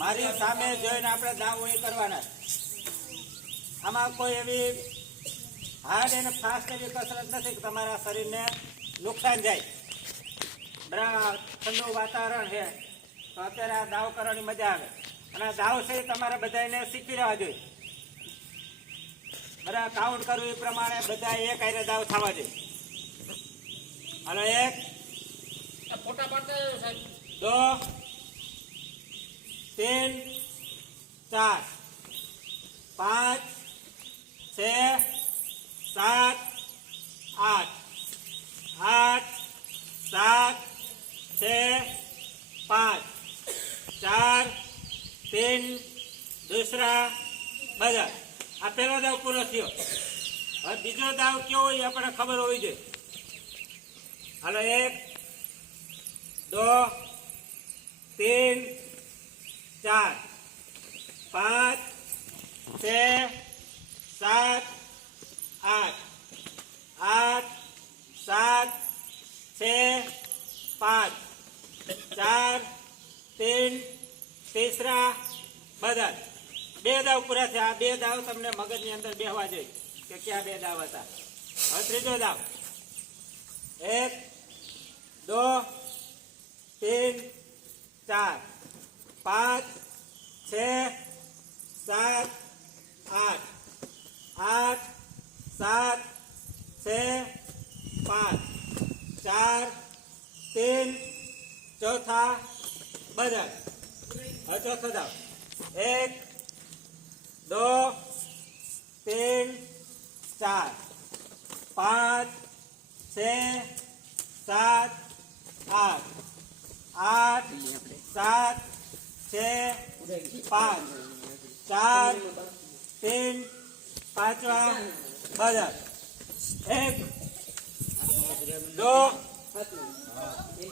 મારી સામે જોઈને આપણે દાવ એ કરવાના. આમાં કોઈ એવી હાર્ડ અને ફાસ્ટ એવી કસરત નથી કે તમારા શરીરને નુકસાન જાય. બરાબર ઠંડુ વાતાવરણ છે તો અત્યારે આ દાવ કરવાની મજા આવે. અને દાવ છે તમારે બધાને શીખી રહેવા જોઈએ. બરાબર કાઉન્ટ કરવું એ પ્રમાણે બધા એક આરે દાવ થવા જોઈએ. હાલો 1 ફોટા પાડતા સાહેબ 2 3 4 5 6 7 8 8 7 6 5 4 3 दूसरा બધા. આ પહેલો દાવ પૂરો થયો. હવે બીજો દાવ કેવો હોય આપણને ખબર હોવી જોઈએ. હાલો 1 2 3 4 5 6 7 8 8 7 6 5 4 3 तीसरा બધા. બે દાવ પૂરા થયા. આ બે દાવ તમને મગજની અંદર બેહવા જોઈએ કે ક્યાં બે દાવ હતા. હવે ત્રીજો દાવ 1 2 3 4 5 6 7 8 8 7 6 5 4 3 ચોથા બધા. હવે ચોથો દાવ 1 2 3 4 5 6 7 8 8 7 6 5 4 3 પાંચવા બધા. 1 2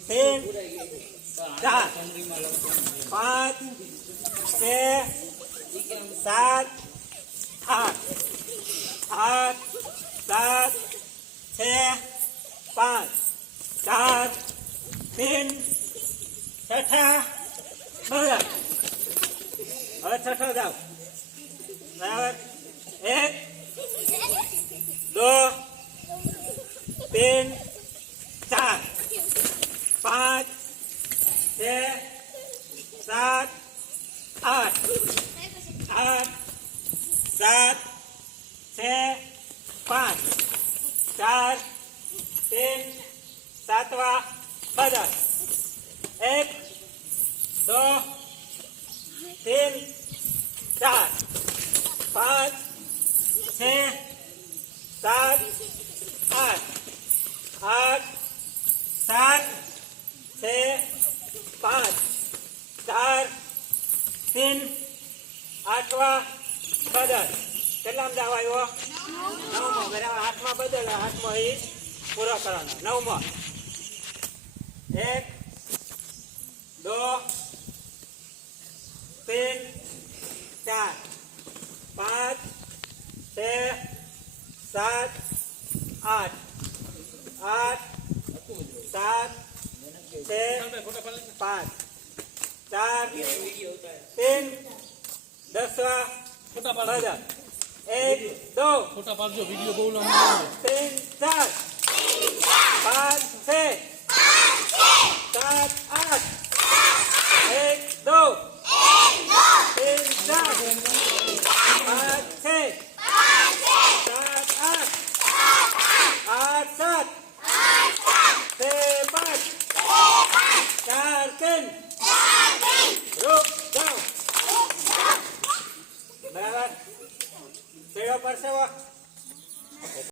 3 4 5 6 7 8 8 7 6 5 4 3 છઠ્ઠા બધા. હવે છઠ્ઠો દાવ બરાબર 1 2 3 4 5 6 7 8 8 7 6 5 4 3 સાતવા બધા. 1 2 3 4 5 6 7 8 8 7 6 5 4 3 આઠવા બદલ. કેટલામાં દાવ આવ્યો? 9મો. બરાબર 8માં બદલ. 8મો એ પૂરો કરવાનો. 9મો 1 2 3 4 5 6 7 8 8 7 6 5 4 3 10 બધા. 1 2 ફોટા પાડજો વિડિયો બહુ લાંબો 3 4 5 6 7 8 1 2 3 4 5 6 7 8 8 7 6 5 4 3